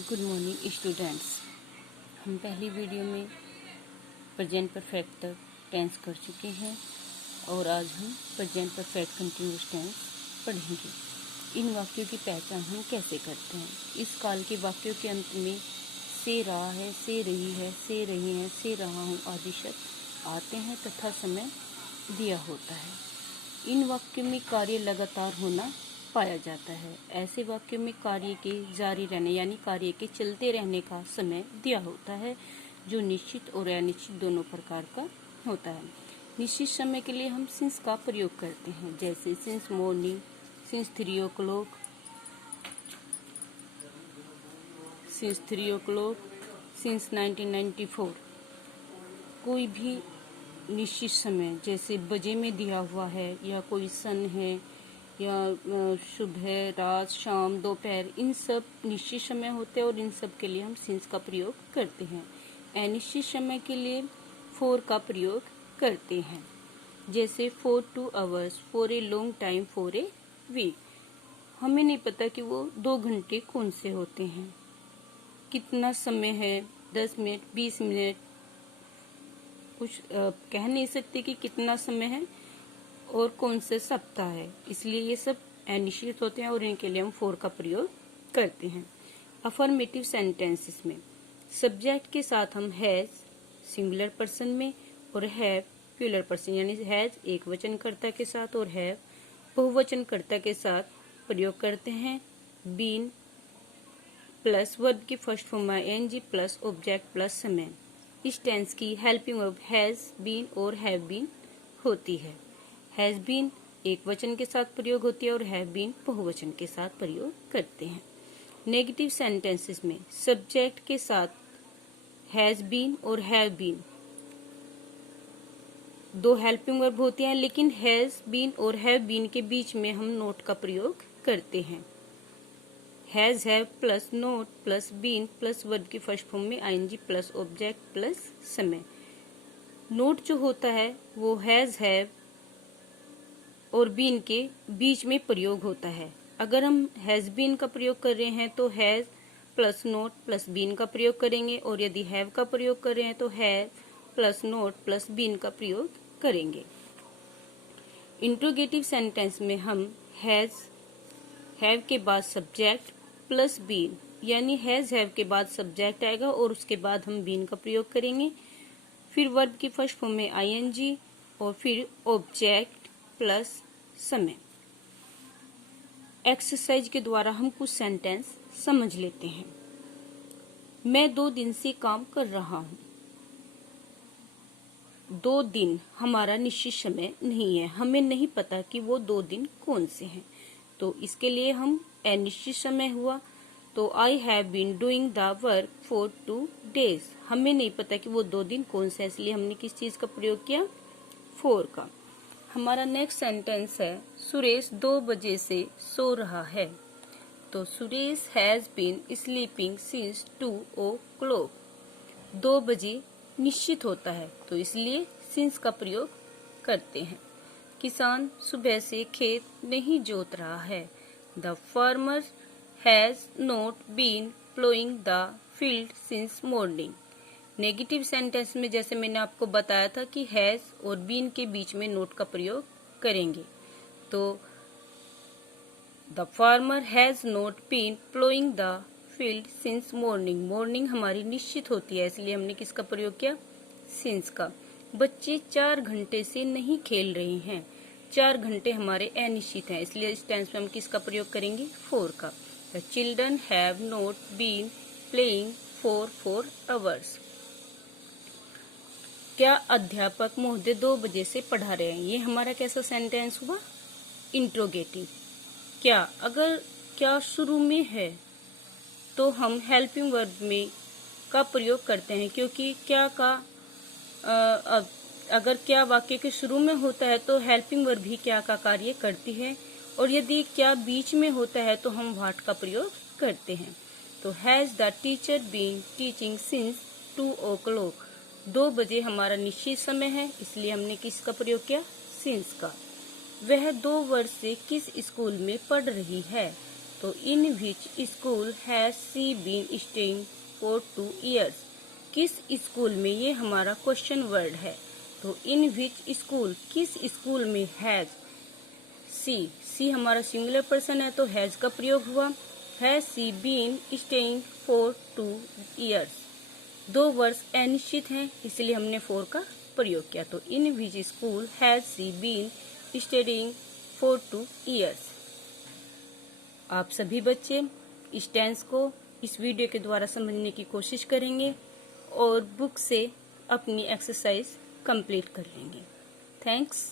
Good morning students. हम पहली video में प्रेजेंट परफेक्ट टेंस कर चुके हैं और आज हम प्रेजेंट परफेक्ट कंटिन्यूअस टेंस पढ़ेंगे। इन वाक्यों की पहचान हम कैसे करते हैं? इस काल के वाक्यों के अंत में से रहा है, से रही है, से रही है, से रहा हूँ आदि शब्द आते हैं तथा समय दिया होता है। इन वाक्यों में कार्य लगातार होना पाया जाता है। ऐसे वाक्यों में कार्य के जारी रहने यानी कार्य के चलते रहने का समय दिया होता है, जो निश्चित और अनिश्चित दोनों प्रकार का होता है। निश्चित समय के लिए हम सिंस का प्रयोग करते हैं, जैसे since morning, since 3 o'clock, since 3 o'clock, since 1994। कोई भी निश्चित समय जैसे बजे में दिया हुआ है या कोई सन है या सुबह, रात, शाम, दोपहर, इन सब निश्चित समय होते हैं और इन सब के लिए हम सिंस का प्रयोग करते हैं। अनिश्चित समय के लिए फॉर का प्रयोग करते हैं, जैसे for 2 hours, for a long time, for a week. हमें नहीं पता कि वो 2 घंटे कौन से होते हैं, कितना समय है, 10 मिनट, 20 मिनट, कुछ कह नहीं सकते कि कितना समय है और कौन से सप्ताह है, इसलिए ये सब अनिश्चित होते हैं और इनके लिए हम फॉर का प्रयोग करते हैं। अफर्मेटिव सेंटेंसेस में सब्जेक्ट के साथ हम हैज सिंगुलर पर्सन में और हैव प्लूरल पर्सन यानी हैज एक वचनकर्ता के साथ और हैव बहुवचनकर्ता के साथ प्रयोग करते हैं। बीन प्लस वर्ब की first form NG plus object plus समय। इस टेंस की हेल्पिंग वर्ब हैज बीन और हैव बीन होती है। हैज बीन एक वचन के साथ प्रयोग होती है और हैव बीन बहुवचन के साथ प्रयोग करते हैं। नेगेटिव सेंटेंसेस में सब्जेक्ट के साथ हैज बीन और हैव बीन दो हेल्पिंग वर्ब होती हैं, लेकिन हैज बीन और हैव बीन के बीच में हम नोट का प्रयोग करते हैं। Has, have plus not plus been plus verb की फर्स्ट फॉर्म में आईएनजी प्लस ऑब्जेक्ट प्लस समय। नोट जो होता है वो हैज, हैव और बीन के बीच में प्रयोग होता है। अगर हम हैज बीन का प्रयोग कर रहे हैं तो has plus not plus been का प्रयोग करेंगे, और यदि हैव का प्रयोग कर रहे हैं तो have plus not plus been का प्रयोग करेंगे। इंट्रोगेटिव सेंटेंस में हम हैज हैव के बाद सब्जेक्ट प्लस बीन यानी हैज हैव के बाद सब्जेक्ट आएगा और उसके बाद हम बीन का प्रयोग करेंगे, फिर वर्ब की फर्स्ट फॉर्म में आईएनजी और फिर ऑब्जेक्ट प्लस समय। एक्सरसाइज के द्वारा हम कुछ सेंटेंस समझ लेते हैं। मैं 2 दिन से काम कर रहा हूँ। 2 दिन हमारा निश्चित समय नहीं है, हमें नहीं पता कि वो 2 दिन कौन से हैं, तो इसके लिए हम अनिश्चित समय हुआ तो I have been doing the work for 2 days। हमें नहीं पता कि वो 2 दिन कौन से हैं, इसलिए हमने किस चीज का प्रयोग किया? फॉर का। हमारा नेक्स्ट सेंटेंस है सुरेश 2 बजे से सो रहा है, तो Suresh has been sleeping since 2 o'clock। 2 बजे निश्चित होता है तो इसलिए सिंस का प्रयोग करते हैं। किसान सुबह से खेत नहीं जोत रहा है, the farmer has not been ploughing the field since morning. Negative sentence में जैसे मैंने आपको बताया था कि हैज और बीन के बीच में नोट का प्रयोग करेंगे, तो the farmer has not been ploughing the field since morning. Morning हमारी निश्चित होती है, इसलिए हमने किसका प्रयोग किया? सिंस का। बच्चे 4 घंटे से नहीं खेल रहे हैं, 4 घंटे हमारे अनिश्चित हैं, इसलिए इस टेंस में हम किसका प्रयोग करेंगे? फॉर का। The children have not been playing for 4 hours। क्या अध्यापक महोदय 2 बजे से पढ़ा रहे हैं? ये हमारा कैसा सेंटेंस हुआ? इंट्रोगेटिव। क्या अगर क्या शुरू में है तो हम हेल्पिंग वर्ब में का प्रयोग करते हैं, क्योंकि क्या का अगर क्या वाक्य के शुरू में होता है तो हेल्पिंग वर्ब भी क्या का कार्य करती है, और यदि क्या बीच में होता है तो हम व्हाट का प्रयोग करते हैं। तो has the teacher been teaching since 2 o'clock। 2 बजे हमारा निश्चित समय है, इसलिए हमने किसका प्रयोग किया? सिंस का। वह 2 वर्ष से किस स्कूल में पढ़ रही है? तो in which school has she been staying for 2 years। किस स्कूल में, ये हमारा क्वेश्चन वर्ड है। तो इन विच स्कूल, किस स्कूल में हैज, सी हमारा सिंगुलर पर्सन है तो हैज का प्रयोग हुआ। Has she been staying for 2 years। 2 वर्ष अनिश्चित हैं इसलिए हमने फॉर का प्रयोग किया। तो in which school has she been studying for 2 years। आप सभी बच्चे इस टेंस को इस वीडियो के द्वारा समझने की कोशिश करेंगे और बुक से अपनी एक्सरसाइज कंप्लीट कर लेंगे। थैंक्स।